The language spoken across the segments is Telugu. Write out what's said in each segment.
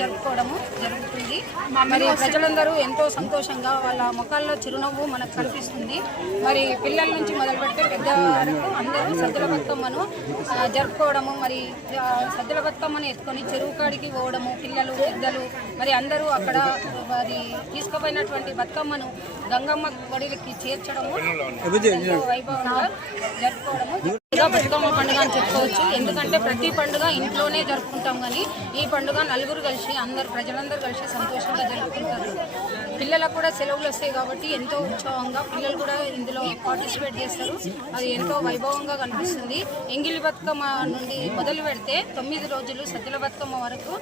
జరుపుకోవడము జరుగుతుంది. మరి ప్రజలందరూ ఎంతో సంతోషంగా వాళ్ళ ముఖాల్లో చిరునవ్వు మనకు కనిపిస్తుంది. మరి పిల్లల నుంచి మొదలు పెడితే పెద్ద వరకు అందరూ సద్దుల బతుకమ్మను జరుపుకోవడము మరి సద్దుల బతుకమ్మను ఎత్తుకొని చెరువు కాడికి పోవడము పిల్లలు పెద్దలు మరి అందరూ అక్కడ మరి తీసుకుపోయినటువంటి బతుకమ్మను గంగమ్మ గుడికి చేర్చడము వైభవంగా జరుపుకోవడము. ఇంకా బతుకమ్మ పండుగ అని చెప్పుకోవచ్చు. ఎందుకంటే ప్రతి పండుగ ఇంట్లోనే జరుపుకుంటాం కానీ ఈ పండుగ నలుగురు కలిసి అందరు ప్రజలందరూ కలిసి సంతోషంగా జరుపుకుంటారు. పిల్లలకు కూడా సెలవులు వస్తాయి కాబట్టి ఎంతో ఉత్సవంగా పిల్లలు కూడా ఇందులో పార్టిసిపేట్ చేస్తారు. అది ఎంతో వైభవంగా కనిపిస్తుంది. ఎంగిలి బతుకమ్మ నుండి మొదలు పెడితే తొమ్మిది రోజులు సద్దుల బతుకమ్మ వరకు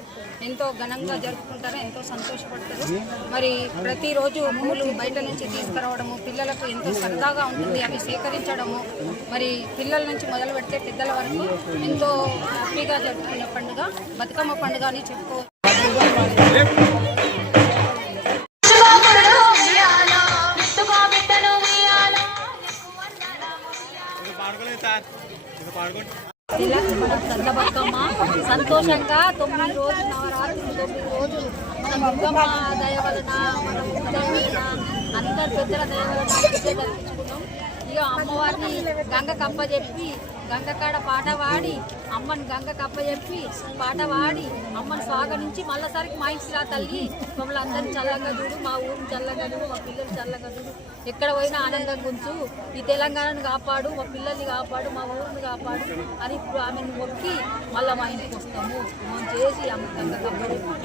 ఎంతో ఘనంగా జరుపుకుంటారు ఎంతో సంతోషపడతారు. మరి ప్రతిరోజు పూలు బయట నుంచి తీసుకురావడము పిల్లలకు ఎంతో సరదాగా ఉంటుంది అవి సేకరించడము మరి పిల్లల నుంచి మొదలు పెడితే పెద్దల వరకు ఎంతో హ్యాపీగా జరుపుకునే పండుగ బతుకమ్మ పండుగ అని చెప్పుకోవచ్చు ఇలా మన సంత బతుకమ్మ సంతోషంగా తొమ్మిది రోజులు నవరాత్రులు తొమ్మిది రోజులు మన దుర్గమ్మ దయ వలన మన దయ వలన అందరు పెద్దల దయ వలన మంచిగా జరిపించుకున్నాం అమ్మవారిని గంగ కప్ప చెప్పి గంగ కాడ పాట పాడి అమ్మని గంగ కప్ప చెప్పి పాట పాడి అమ్మని స్వాగతించి మళ్ళీసారికి మా ఇంటికి రా తల్లి. మమ్మల్ని అందరిని చల్లగా చూడు మా ఊరిని చల్లగా చూడు మా పిల్లలు చల్లగా చూడు. ఎక్కడ పోయినా ఆనందంగా ఉంచు. ఈ తెలంగాణను కాపాడు మా పిల్లల్ని కాపాడు మా ఊరిని కాపాడు అని ఇప్పుడు ఆమెను మొక్కి మళ్ళీ మా ఇంటికి వస్తాము. మనం చేసి అమ్మ గంగ కప్ప చెప్పి మా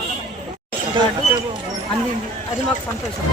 అందింది అది మాకు సంతోషం.